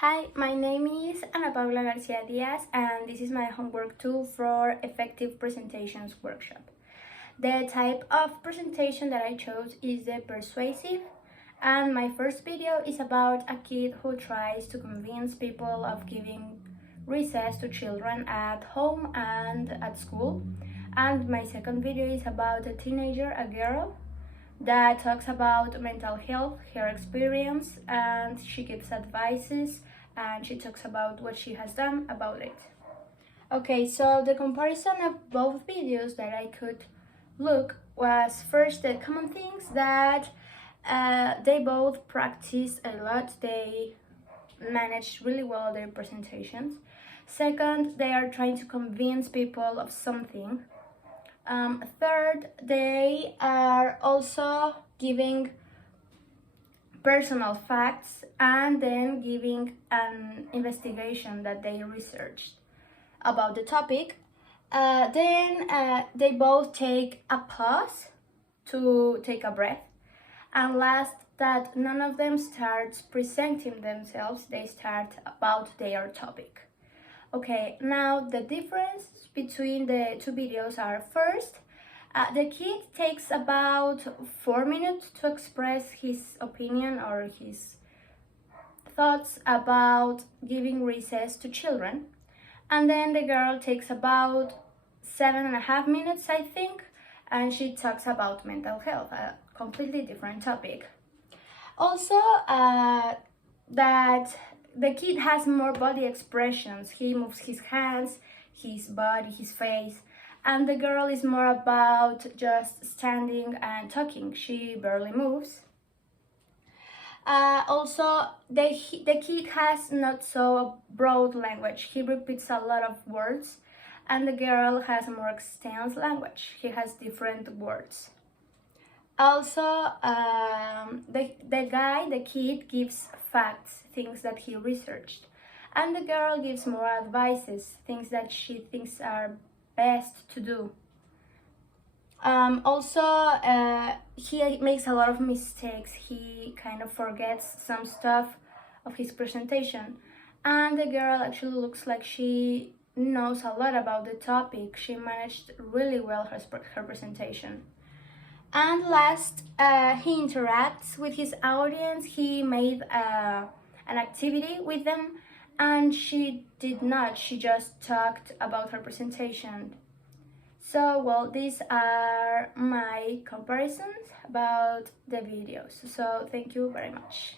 Hi, my name is Ana Paula Garcia Diaz and this is my homework tool for Effective Presentations workshop. The type of presentation that I chose is the persuasive, and my first video is about a kid who tries to convince people of giving recess to children at home and at school. And my second video is about a teenager, a girl, that talks about mental health, her experience, and she gives advices and she talks about what she has done about it. Okay, so the comparison of both videos that I could look was first the common things that they both practice a lot, they manage really well their presentations. Second, they are trying to convince people of something. Third, they are also giving personal facts and then giving an investigation that they researched about the topic. Then they both take a pause to take a breath. And last, that none of them starts presenting themselves, they start about their topic. Okay, now the difference between the two videos are first, the kid takes about 4 minutes to express his opinion or his thoughts about giving recess to children, and then the girl takes about 7.5 minutes, I think, and she talks about mental health, a completely different topic. Also, that the kid has more body expressions. He moves his hands, his body, his face, and the girl is more about just standing and talking. She barely moves. Also, the kid has not so broad language. He repeats a lot of words, and the girl has a more extensive language. He has different words. Also, the kid gives facts, things that he researched, and the girl gives more advices, things that she thinks are best to do. He makes a lot of mistakes. He kind of forgets some stuff of his presentation, and the girl actually looks like she knows a lot about the topic. She managed really well her presentation. And last, he interacts with his audience. He made an activity with them, and she did not. She just talked about her presentation. So, well, these are my comparisons about the videos. So, thank you very much.